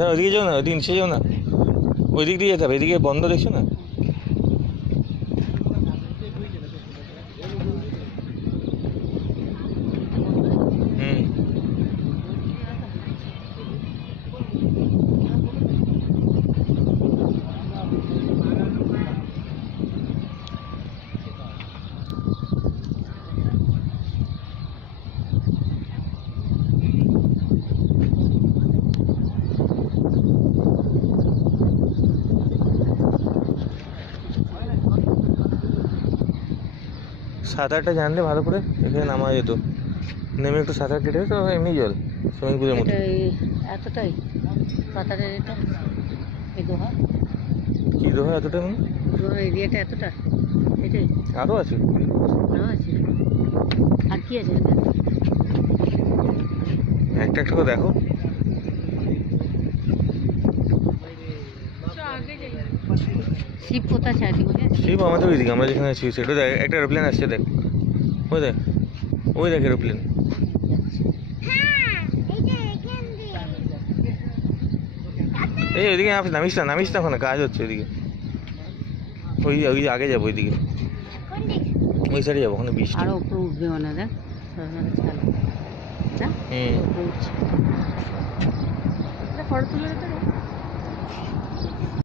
না ওইদিকে যাও না, ওইদিকে নিচে যাও না, ওই দিক দিয়ে যেতে হবে, এদিকে বন্ধ দেখছো না। হুম। সাঁতারটা জানলে ভালো করে এখানে নামা যেত, নেমে একটু সাঁতার কেটে তো এমনি জল, সুইমিং পুলের মতো। এতটাই সাঁতারের এটা, এই দোহা কি দোহা এতটা মানে? দোহা এরিয়াটা এতটা, এটাই আরও আছে। আরও আছে, আর কি আছে? একটা একটা করে দেখো। শিব কোথায় আছে আছি বলে? শিব আমাদের ওইদিকে, আমরা যেখানে আছি সেটা দেখ, একটা এরোপ্লেন আসছে দেখ, ওই দেখ, ওই দেখ এরোপ্লেন। এই ওইদিকে নামিস না, নামিস না, ওখানে কাজ হচ্ছে ওইদিকে, ওই ওই আগে যাবো ওইদিকে, ওই সাইডে যাবো, ওখানে বৃষ্টি। আরো উপরে উঠবে মানে দেখ, হুম। ফটো তুলে